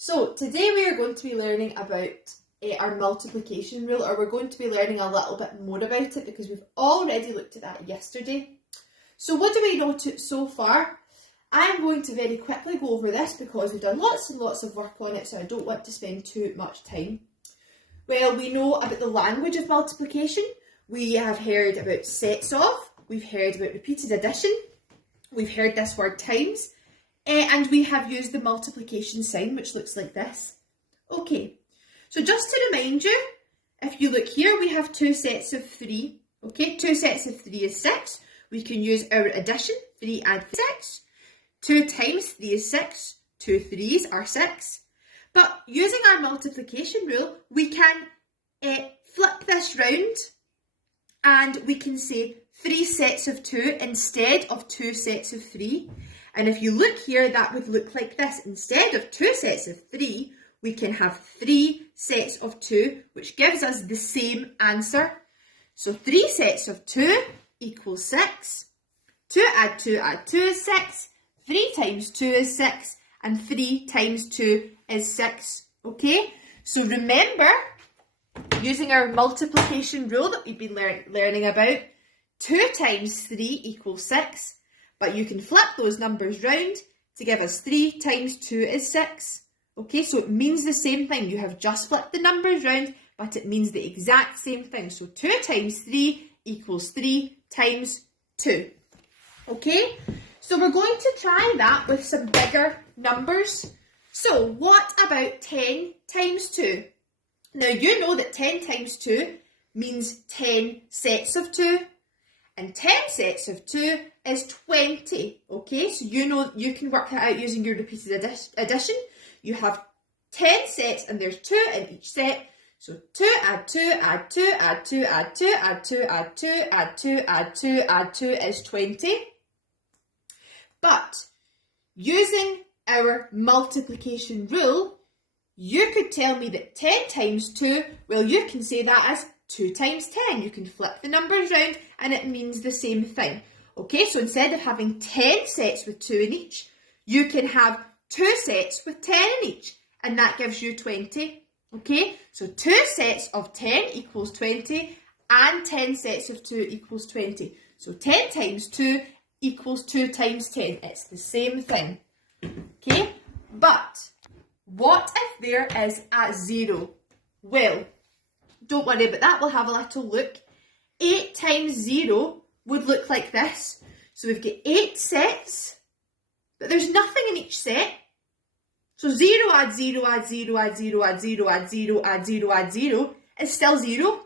So today we are going to be learning about our multiplication rule, or we're going to be learning a little bit more about it because we've already looked at that yesterday. So what do we know so far? I'm going to very quickly go over this because we've done lots and lots of work on it, so I don't want to spend too much time. Well, we know about the language of multiplication. We have heard about sets of, we've heard about repeated addition, we've heard this word times, and we have used the multiplication sign, which looks like this. Okay, so just to remind you, if you look here, we have two sets of 3. Okay, two sets of 3 is 6. We can use our addition, 3 and 6. 2 times 3 is 6. 2 3s are 6. But using our multiplication rule, we can flip this round and we can say 3 sets of 2 instead of 2 sets of 3. And if you look here, that would look like this. Instead of 2 sets of 3, we can have 3 sets of 2, which gives us the same answer. So 3 sets of 2 equals 6. 2 add 2 add 2 is 6. 3 times 2 is 6. And 3 times 2 is 6. Okay? So remember, using our multiplication rule that we've been learning about, 2 times 3 equals 6. But you can flip those numbers round to give us 3 times 2 is 6. Okay, so it means the same thing. You have just flipped the numbers round, but it means the exact same thing. So 2 times 3 equals 3 times 2. Okay, so we're going to try that with some bigger numbers. So what about 10 times 2? Now you know that 10 times 2 means 10 sets of 2. And 10 sets of 2 is 20, okay? So you know you can work that out using your repeated addition. You have 10 sets and there's 2 in each set. So 2 add 2 add 2 add 2 add 2 add 2 add 2 add 2 add 2 add 2 is 20. But using our multiplication rule, you could tell me that 10 times 2, well, you can say that as 2 times 10. You can flip the numbers round and it means the same thing. Okay, so instead of having 10 sets with 2 in each, you can have 2 sets with 10 in each, and that gives you 20. Okay, so 2 sets of 10 equals 20, and 10 sets of 2 equals 20. So 10 times 2 equals 2 times 10. It's the same thing. Okay, but what if there is a 0? Well, don't worry about that, we'll have a little look. 8 times 0 would look like this. So we've got 8 sets, but there's nothing in each set. So 0 add 0 add 0 add 0 add 0 add 0 add 0 add 0 is still 0.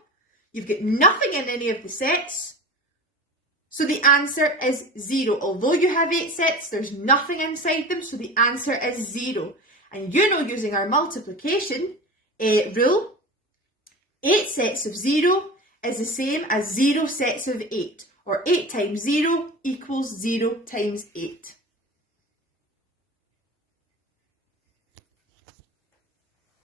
You've got nothing in any of the sets. So the answer is 0. Although you have 8 sets, there's nothing inside them, so the answer is 0. And you know, using our multiplication rule, 8 sets of 0 is the same as 0 sets of 8, or 8 times 0 equals 0 times 8.